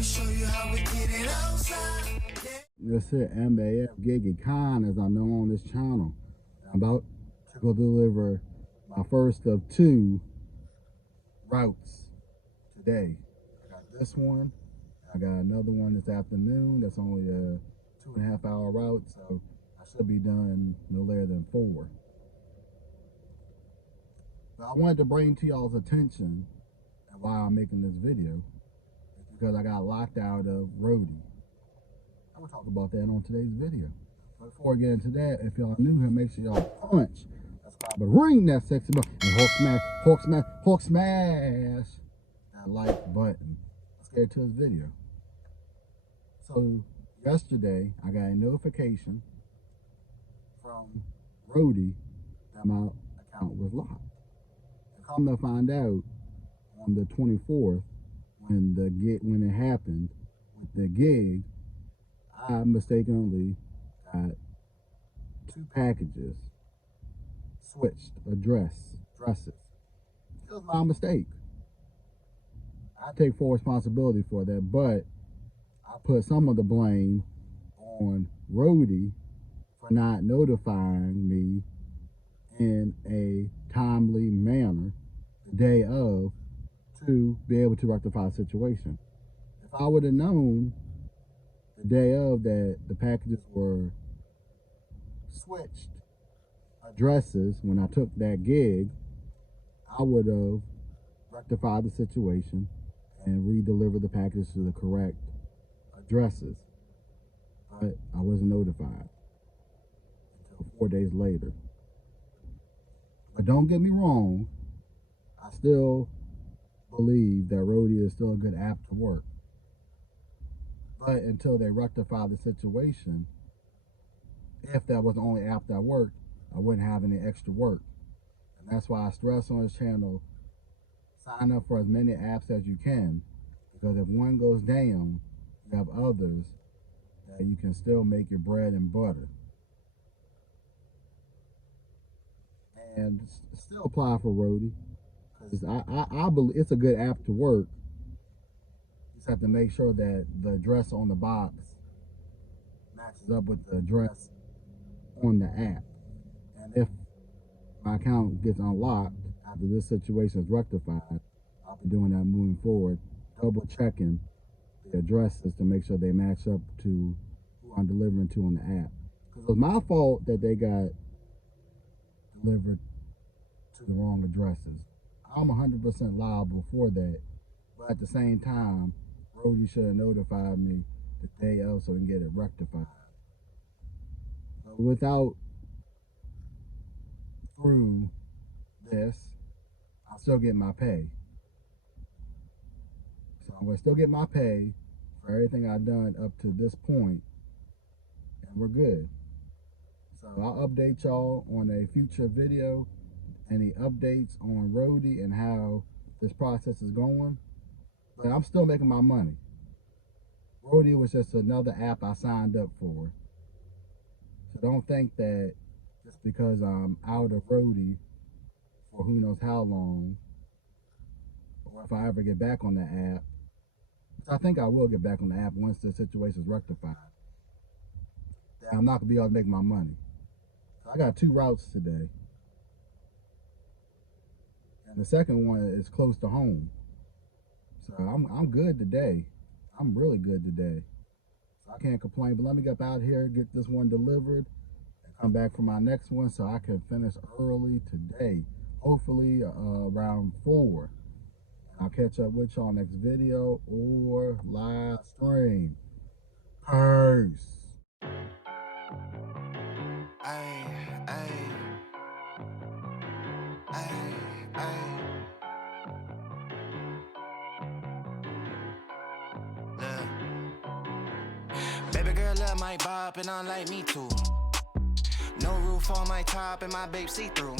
me show you how we get it outside. This here MAF gig Econ, as I know on this channel. I'm about to go deliver my first of 2 routes today. I got this one. I got another one this afternoon. That's only a 2.5 hour route, so I should be done no later than 4. But I wanted to bring to y'all's attention, and why I'm making this video, is because I got locked out of Roadie. I'm gonna talk about that on today's video. But before I get into that, if y'all new here, make sure y'all punch that subscribe button, ring that sexy button, and Hulk smash that like button. Let's get into this video. So yesterday, I got a notification from Roadie that my account was locked. And come to find out, on the 24th, when it happened with the gig, I mistakenly got 2 packages switched dresses. It was my mistake. I take full responsibility for that, but I put some of the blame on Roadie for not notifying me in a timely manner the day of to be able to rectify the situation. If I would have known the day of that the packages were switched addresses when I took that gig, I would have rectified the situation and re-delivered the packages to the correct addresses. But I wasn't notified until 4 days later. But don't get me wrong, I still believe that Roadie is still a good app to work. But until they rectify the situation, if that was the only app that worked, I wouldn't have any extra work. And that's why I stress on this channel, sign up for as many apps as you can, because if one goes down, you have others that you can still make your bread and butter. And still apply for Roadie, because I believe it's a good app to work. You just have to make sure that the address on the box matches up with the address on the app. And if my account gets unlocked after this situation is rectified, I'll be doing that moving forward, double checking the addresses to make sure they match up to who I'm delivering to on the app. Because it was my fault that they got delivered to the wrong addresses. I'm 100% liable for that, but at the same time, Roadie should have notified me the day of so we can get it rectified. But without through this, I'll still get my pay. So I'm going to still get my pay for everything I've done up to this point, and we're good. So I'll update y'all on a future video, any updates on Roadie and how this process is going. But I'm still making my money. Roadie was just another app I signed up for. So don't think that just because I'm out of Roadie for who knows how long, or if I ever get back on the app, which I think I will get back on the app once the situation is rectified, that I'm not going to be able to make my money. So I got 2 routes today. And the second one is close to home. So I'm good today. I'm really good today. So I can't complain. But let me get out here, get this one delivered, and come back for my next one so I can finish early today. Hopefully around 4. And I'll catch up with y'all next video or live stream. Peace. Baby girl love my bop and unlike me too. No roof on my top and my babe see through.